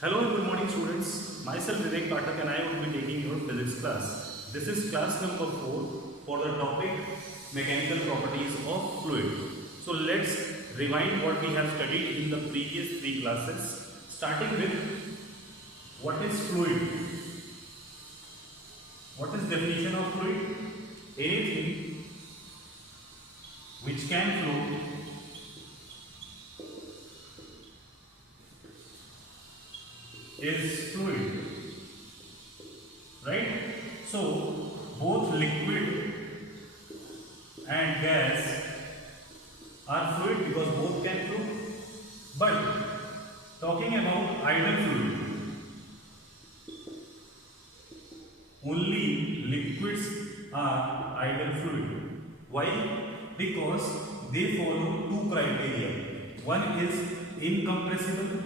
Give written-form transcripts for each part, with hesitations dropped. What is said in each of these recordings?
Hello and good morning students. Myself Vivek Pathak and I will be taking your physics class. This is class number 4 for the topic mechanical properties of fluid. So let's rewind what we have studied in the previous 3 classes, starting with what is fluid. What is definition of fluid? Anything which can flow is fluid, right? So both liquid and gas are fluid because both can flow. But talking about idle fluid, only liquids are idle fluid. Why? Because they follow 2 criteria. One is incompressible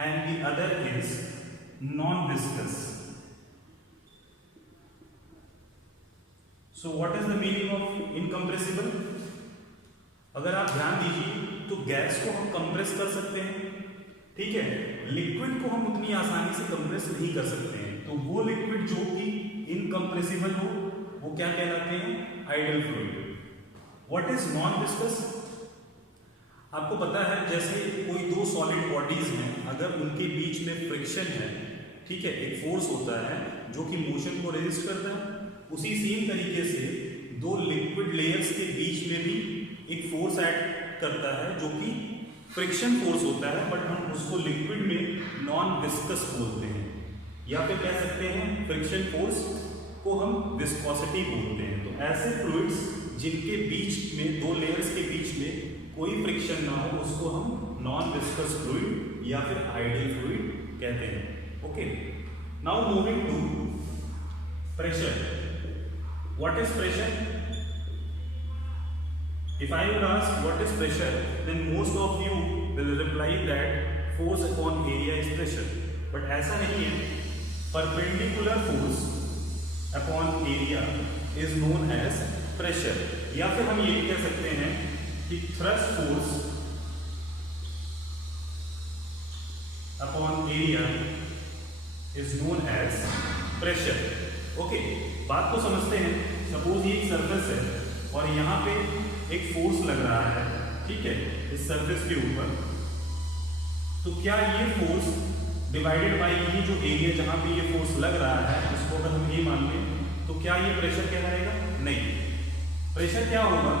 and the other is non-viscous. So what is the meaning of incompressible? अगर आप ध्यान दीजिए तो gas को हम compress कर सकते हैं, ठीक है, लिक्विड को हम उतनी आसानी से कंप्रेस नहीं कर सकते हैं। तो वो लिक्विड जो कि इनकंप्रेसिबल हो वो क्या कहलाते हैं? Ideal fluid. What is non viscous? आपको पता है जैसे कोई 2 सॉलिड बॉडीज हैं, अगर उनके बीच में फ्रिक्शन है, ठीक है, एक फोर्स होता है जो कि मोशन को रेजिस्ट करता है, उसी सेम तरीके से 2 लिक्विड लेयर्स के बीच में भी एक फोर्स एक्ट करता है जो कि फ्रिक्शन फोर्स होता है, बट हम उसको लिक्विड में नॉन विस्कस बोलते हैं, या फिर कह सकते हैं फ्रिक्शन फोर्स को हम विस्कोसिटी बोलते हैं। तो ऐसे फ्लूइड्स जिनके बीच में 2 लेयर्स के बीच में कोई फ्रिक्शन ना हो उसको हम नॉन विस्कस फ्लूइड या फिर आइडल फ्लूइड कहते हैं। Okay, now moving to pressure. What is pressure? If I would ask what is pressure, then most of you will reply that force upon area is pressure. But ऐसा नहीं है। Perpendicular force upon area is known as pressure. या फिर हम ये भी कह सकते हैं कि thrust force upon area is known as pressure. Okay, बात को समझते हैं। Suppose ये एक surface है और यहाँ पे एक फोर्स लग रहा है, ठीक है, इस सरफेस के ऊपर, तो क्या ये फोर्स डिवाइडेड बाय ये जो एरिया जहां पे ये फोर्स लग रहा है उसको अगर हम ये मान लें तो क्या ये प्रेशर कहलाएगा? नहीं। प्रेशर क्या होगा?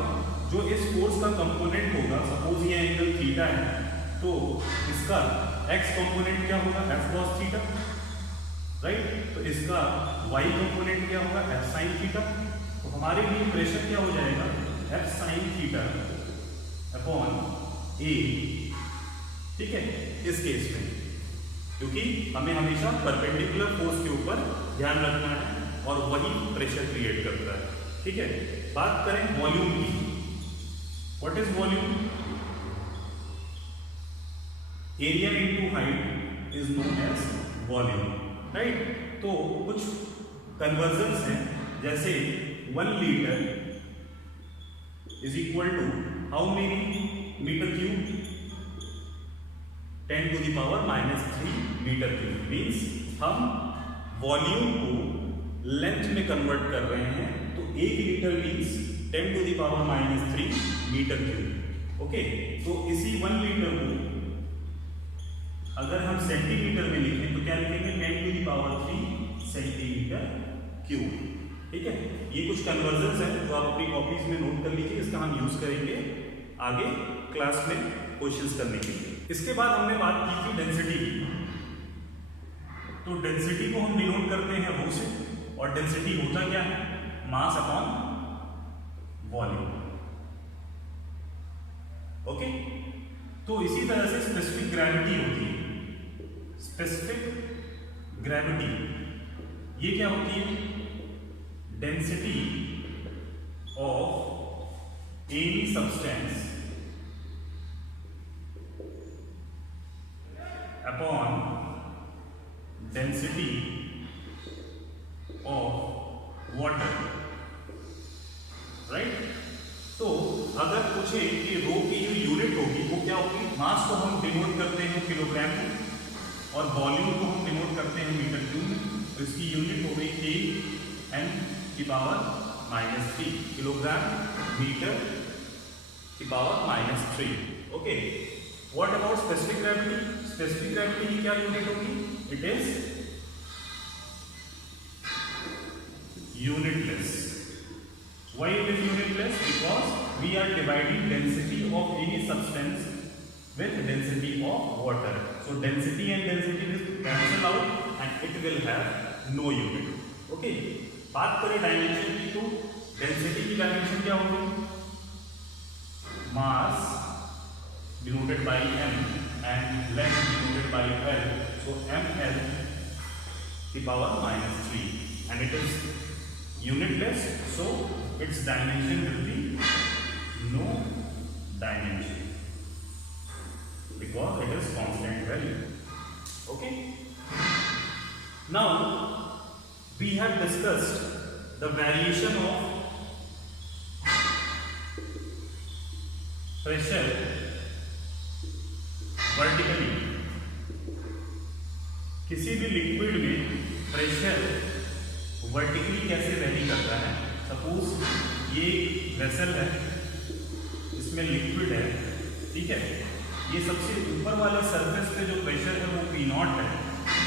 जो इस फोर्स का कंपोनेंट होगा, सपोज ये एंगल थीटा है, तो इसका एक्स कंपोनेंट क्या होगा? F cos theta, right? तो इसका वाई कंपोनेंट क्या होगा? F sine theta. तो हमारे लिए प्रेशर क्या हो जाएगा? एफ साइन थीटा अपॉन ए, ठीक है, इस केस में, क्योंकि हमें हमेशा परपेंडिकुलर फोर्स के ऊपर ध्यान रखना है और वही प्रेशर क्रिएट करता है, ठीक है। बात करें वॉल्यूम की। What is volume? Area into height is known as volume, right? तो कुछ कन्वर्जन्स हैं, जैसे 1 litre is equal to how many meter cube? 10 to the power minus 3 meter cube। Means हम वॉल्यूम को लेंथ में कन्वर्ट कर रहे हैं, तो 1 litre means 10 to the power minus 3 metre cube. Okay, तो इसी 1 लीटर को अगर हम सेंटीमीटर में लिखें तो क्या लिखेंगे? 10 to the power 3 centimetre cube, ठीक है। ये कुछ कन्वर्जन्स हैं जो आप अपनी कॉपीज में नोट कर लीजिए, इसका हम यूज करेंगे आगे क्लास में क्वेश्चंस करने के लिए। इसके बाद हमने बात की थी डेंसिटी की। तो डेंसिटी को हम डिनोट करते हैं रो से, और डेंसिटी होता क्या है? Mass upon volume. ओके, तो इसी तरह से स्पेसिफिक ग्रेविटी होती है। स्पेसिफिक ग्रेविटी ये क्या होती है? Density of any substance upon density of water, right? तो अगर पूछे कि रो की जो यूनिट होगी वो मास को हम डिनोट करते हैं किलोग्राम में और वॉल्यूम को हम डिनोट करते हैं मीटर क्यूब में। तो इसकी यूनिट हो गई Kn⁻³ किलोग्राम मीटर की power -3। Okay, what about specific gravity? Specific gravity की क्या यूनिट होगी? It is unitless. Why it is unitless? Because we are dividing density of any substance with density of water. So density and density will cancel out and it will have no unit. Okay. बात करें dimension की तो density की dimension क्या होगी? मास denoted by m and length denoted by l. So ml की power -3 and it is unitless, so its dimension will be no dimension because it is constant value. Okay, now we have discussed the variation of pressure vertically. किसी भी liquid में pressure vertically कैसे very करता है? Suppose ये vessel है, इसमें liquid है, ठीक है, ये सबसे ऊपर वाला सरफेस पे जो प्रेशर है वो P0 है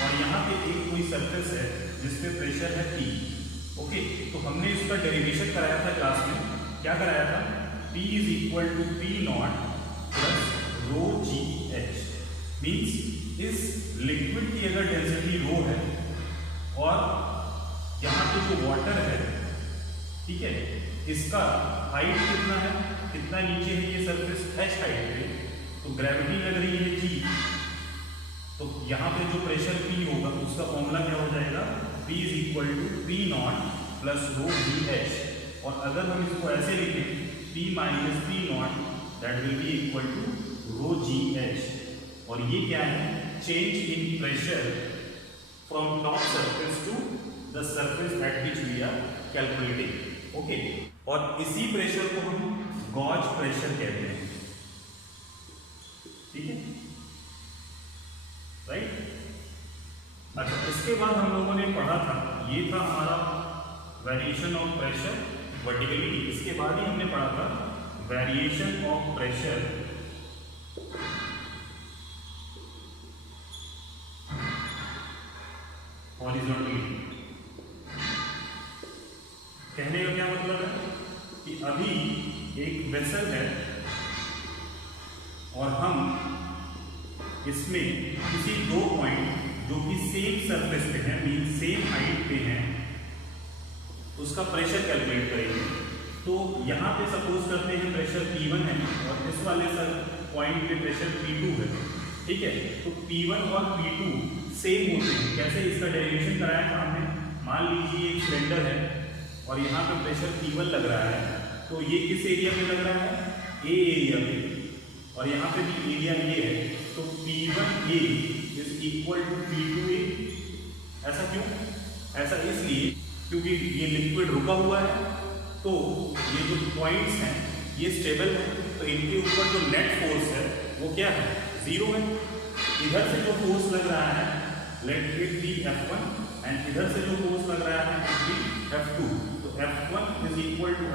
और यहाँ पे एक कोई सरफेस है जिसपे प्रेशर है P। ओके, तो हमने इसका डेरिवेशन कराया था क्लास में। क्या कराया था? P = P0 + ρgh। मीन्स इस लिक्विड की अगर डेंसिटी रो है और यहाँ पे जो वाटर है, ठीक है, इसका हाइट कितना है, कितना नीचे है ये सरफेस h हाइट पे, तो ग्रेविटी लग रही है G, तो यहाँ पे जो प्रेशर P होगा उसका फॉर्मूला क्या हो जाएगा? P = P0 + ρgh। और अगर हम इसको ऐसे लिखें P - P0 that will be equal to ρgh। और ये क्या है? Change in pressure from top surface to the surface at which we are calculating. Okay, और इसी प्रेशर को हम गॉज प्रेशर कहते हैं, ठीक है, राइट। अच्छा, इसके बाद हम लोगों ने पढ़ा था, ये था हमारा वेरिएशन ऑफ प्रेशर वर्टिकली। इसके बाद ही हमने पढ़ा था वेरिएशन ऑफ प्रेशर हॉरिजॉन्टली। कहने का क्या मतलब है कि अभी एक वेसल है और हम इसमें किसी दो पॉइंट जो कि सेम सरफेस पे हैं, मीन सेम हाइट पे हैं, उसका प्रेशर कैलकुलेट करेंगे। तो यहाँ पे सपोज करते हैं प्रेशर P1 है और इस वाले पॉइंट पे प्रेशर P2 है, ठीक है। तो P1 और P2 सेम होते हैं। कैसे? इसका डेरिवेशन कराया था हमने। मान लीजिए एक सिलेंडर है और यहाँ पे प्रेशर P1 लग रहा है, तो ये किस एरिया में लग रहा है? A एरिया में, और यहाँ पे भी एरिया ये है, तो P1A = P2A। ऐसा क्यों? ऐसा इसलिए क्योंकि ये लिक्विड रुका हुआ है, तो ये जो पॉइंट्स हैं ये स्टेबल है, तो इनके ऊपर जो नेट फोर्स है वो क्या है? 0 है। इधर से जो फोर्स लग रहा है let it be F1 and इधर से जो फोर्स लग रहा है इट बी F2। तो F1 =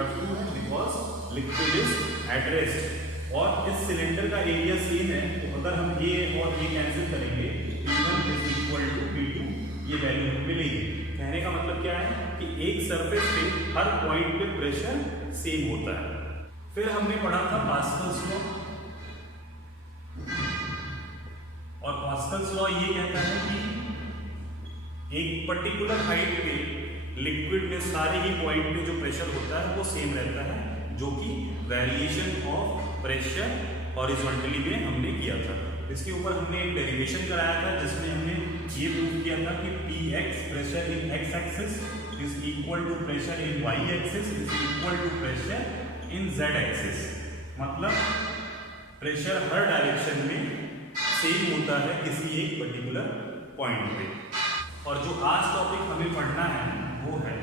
F2 है because liquid is at rest. और इस सिलेंडर का एरिया सेम है, तो अगर हम ये और ये कैंसिल करेंगे P1 = P2, ये वैल्यू मिलेगी। कहने का मतलब क्या है कि एक सरफेस पे हर पॉइंट पे प्रेशर सेम होता है। फिर हमने पढ़ा था पास्कल्स लॉ, और पास्कल्स लॉ ये कहता है कि एक पर्टिकुलर हाइट पे लिक्विड में सारे ही पॉइंट पे जो प्रेशर होता है वो सेम रहता है, जो कि वेरिएशन ऑफ प्रेशर हॉरिजॉन्टली में हमने किया था। इसके ऊपर हमने एक डेरिवेशन कराया था जिसमें हमने ये प्रूव किया था कि Px pressure in x axis is equal to pressure in y axis is equal to pressure in z axis. मतलब प्रेशर हर डायरेक्शन में सेम होता है किसी एक पर्टिकुलर पॉइंट पे। और जो आज टॉपिक हमें पढ़ना है वो है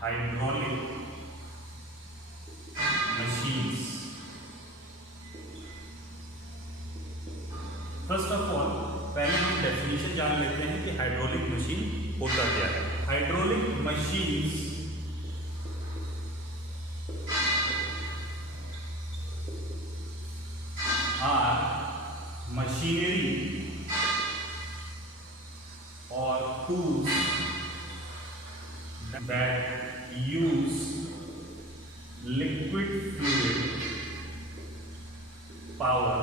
hydraulic machines. First of all पहले हम डेफिनेशन जान लेते हैं कि हाइड्रोलिक मशीन होता क्या है। हाइड्रोलिक मशीन्स आर मशीनरी और tools that use liquid fluid power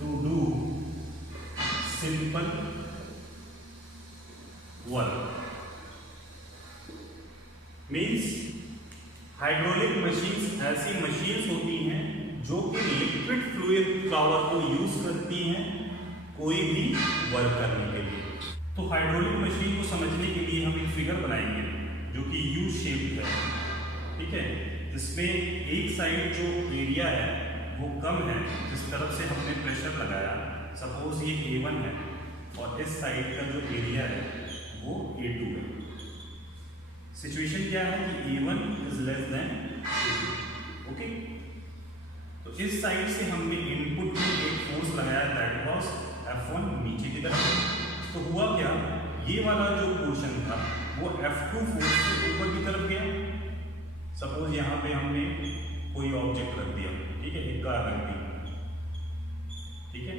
to do simple work. Means hydraulic machines ऐसी मशीन्स होती हैं जो कि लिक्विड फ्लूइड पावर को यूज करती हैं कोई भी वर्क करने के लिए। तो हाइड्रोलिक मशीन को समझने के लिए हम एक फिगर बनाएंगे जो कि यू शेप है, ठीक है, जिसमें एक साइड जो एरिया है वो कम है जिस तरफ से हमने प्रेशर लगाया, सपोज ये A1 है, और इस साइड का जो एरिया है वो A2 है। सिचुएशन क्या है कि A1 is less than A2, okay. तो इस साइड से हमने इनपुट में एक फोर्स लगाया, दैट वाज F1 नीचे की तरफ। तो हुआ क्या, ये वाला जो पोर्शन था वो F2 फोर्स से ऊपर की तरफ गया। सपोज यहाँ पे हमने कोई ऑब्जेक्ट रख दिया, ठीक है, एक कार रख दी, ठीक है।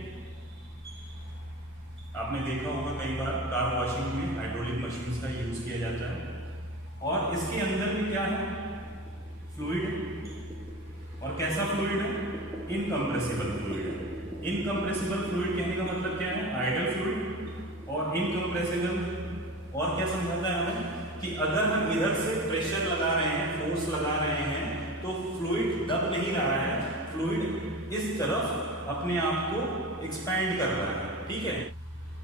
आपने देखा होगा कई बार कार वॉशिंग में हाइड्रोलिक मशीन्स का यूज किया जाता है, और इसके अंदर में क्या है, फ्लूइड। और कैसा फ्लूइड है, इनकम्प्रेसिबल फ्लूइड है। इनकम्प्रेसिबल फ्लूइड कहने का मतलब क्या है, आइडल फ्लूइड। और इनकम्प्रेसिबल और क्या समझाता है हमें कि अगर हम इधर से प्रेशर लगा रहे हैं, फोर्स लगा रहे हैं, तो फ्लूइड दब नहीं रहा है, फ्लूइड इस तरफ अपने आप को एक्सपैंड कर रहा है, ठीक है।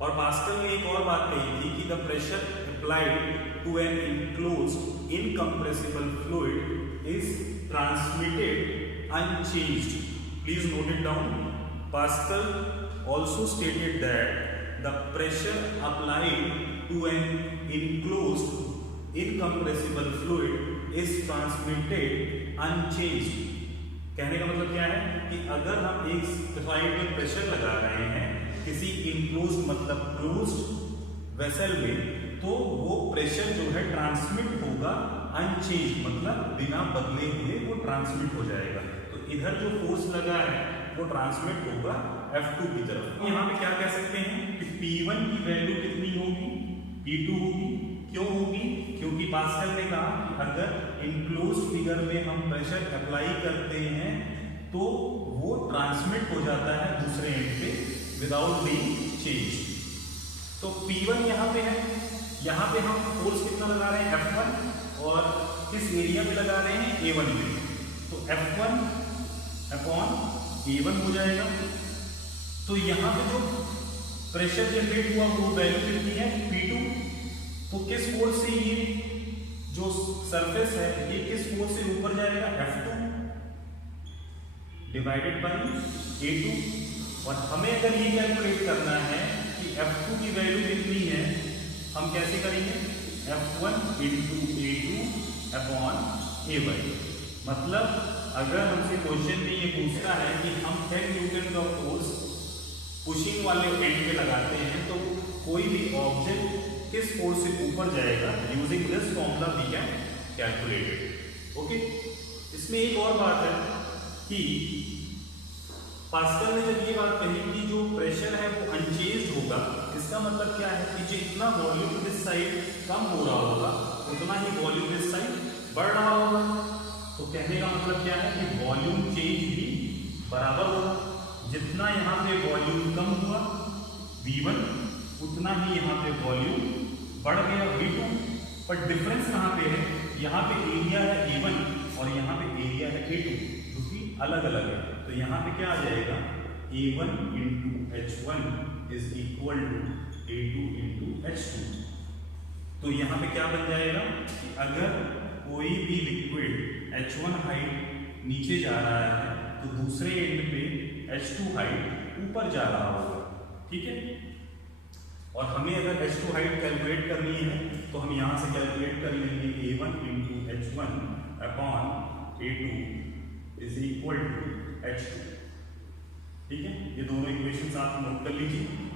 और पास्कल ने एक और बात कही थी कि the pressure applied to an enclosed incompressible fluid is transmitted unchanged. Please note it down. Pascal also stated that the pressure applied to an enclosed incompressible fluid is transmitted unchanged। कहने का मतलब क्या है कि अगर हम एक साइड में प्रेशर लगा रहे हैं किसी इनक्लोज्ड मतलब क्लोज्ड वेसल में, तो वो प्रेशर जो है ट्रांसमिट होगा अनचेंज, मतलब बिना बदले हुए वो ट्रांसमिट हो जाएगा। तो इधर जो फोर्स लगा है वो ट्रांसमिट होगा F2 की तरफ। यहाँ पे क्या कह सकते हैं कि P1 की वैल्यू कितनी होगी, P2 होगी। क्यों होगी, क्योंकि पास्कल ने कहा कि अगर इनक्लोज्ड फिगर में हम प्रेशर अप्लाई करते हैं तो वो ट्रांसमिट हो जाता है दूसरे एंड पे विदाउट बीइंग चेंज। तो P1 यहाँ पे है, यहाँ पे हम फोर्स कितना लगा रहे हैं, F1, और किस एरिया पे लगा रहे हैं, A1 पे। तो F1 अपॉन A1 हो जाएगा। तो यहाँ पे जो प्रेशर जनरेट हुआ वो वैल्यू कितनी है, P2। तो किस फोर्स से ये जो सरफेस है ये किस फोर्स से ऊपर जाएगा, F2 डिवाइडेड बाय A2। और हमें अगर ये कैलकुलेट करना है कि F2 की वैल्यू कितनी है, हम कैसे करेंगे, F1 into A2 upon A1। मतलब अगर हमसे क्वेश्चन में ये पूछता है कि हम 10 न्यूटन का फोर्स पुशिंग वाले एंड पे लगाते हैं तो कोई भी ऑब्जेक्ट किस फोर्स से ऊपर जाएगा, using this formula we can calculate it, okay. इसमें एक और बात है कि पास्कल ने जब ये बात कही कि जो प्रेशर है वो अनचेंज्ड होगा, इसका मतलब क्या है कि जितना वॉल्यूम दिस साइड कम हो रहा होगा उतना ही वॉल्यूम दिस साइड बढ़ रहा होगा। तो कहने का मतलब क्या है कि वॉल्यूम चेंज भी बराबर होगा। जितना यहाँ पे वॉल्यूम कम हुआ V1 उतना ही यहाँ पे वॉल्यूम बढ़ गया V2। पर डिफरेंस कहाँ पे है, यहाँ पे एरिया है A1 और यहाँ पे एरिया है A2 जो कि अलग अलग है। तो यहाँ पे क्या आ जाएगा, A1 into H1 is equal to A2 into H2। तो यहाँ पे क्या बन जाएगा कि अगर कोई भी लिक्विड H1 हाइट नीचे जा रहा है तो दूसरे एंड पे H2 हाइट ऊपर जा रहा होगा, ठीक है। और हमें अगर H2 हाइट कैलकुलेट करनी है तो हम यहाँ से कैलकुलेट कर लेंगे A1 into H1 upon A2 is equal to H2, ठीक है, ये दोनों इक्वेशंस आप नोट कर लीजिए।